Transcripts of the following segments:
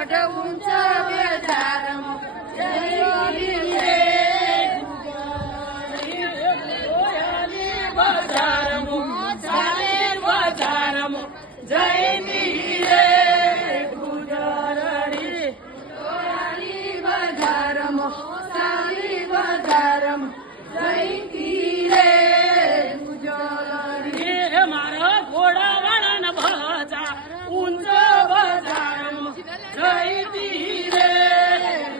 गड उंच बेजार जयती रे बाजार चाले बाजार जयती रे गुजरडी बाजार चाली बाजार जयती रे गुजरडी मारा घोडा वळण भजा उंच बाजार जयती रे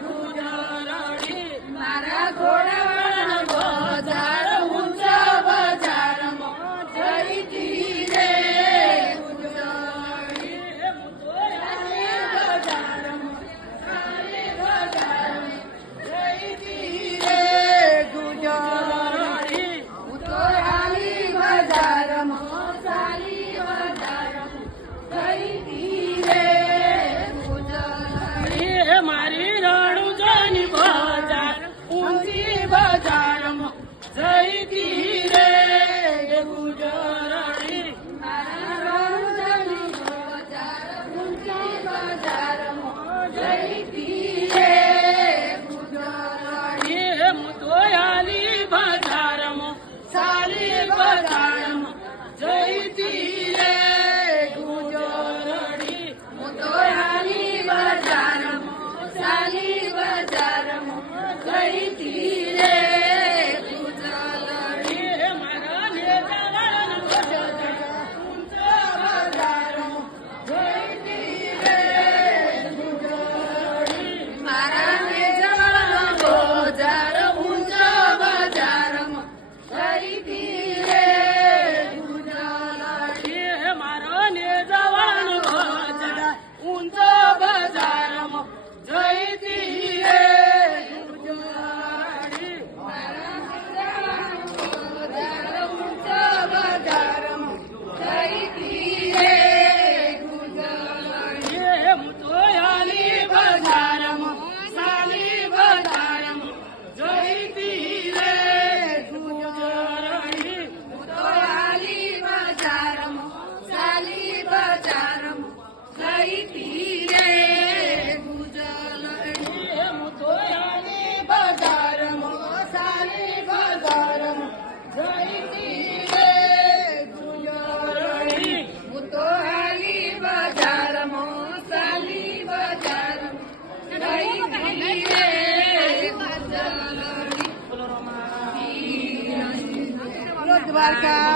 गुजरडी मारा घोडा वळण भजार उंच बाजार जयती रे गुजरडी मुतोयाली बाजार चाली बाजार जयती रे गुजरडी मुतोयाली बाजार चाली बाजार जयती रे गुजरडी मारी रणुजनी बाजार ऊंची बाजार जयती रे गुजरडी रणुजनी बाजार ऊंची बाजार जयती रे गुजरडी मुतोयाली बाजार चाली बाजार जयती रे गुजरडी मुतोयाली बाजार चाली बाजार जयती रे गुजरडी मारा नेजा वळण भजा उंच बाजार जयती रे गुजरडी मारा नेजा वळण भजार उंच बाजार जयती रे गुजरडी मारा नेजा वळण भजा उंच बाजार जयती रे गुजरडी मारा नेजा वळण भजार उंच बाजार जयती रे गुजरडी मुतोयाली बाजार चाली बाजार जयती रे गुजरडी मुतोयाली बाजार चाली बाजार जयती रे गुजरडी मुतोयाली बाजार चाली बाजार जयती रे गुजरडी मुतोयाली बाजार चाली बाजार जयती रे गुजरडी द्वारका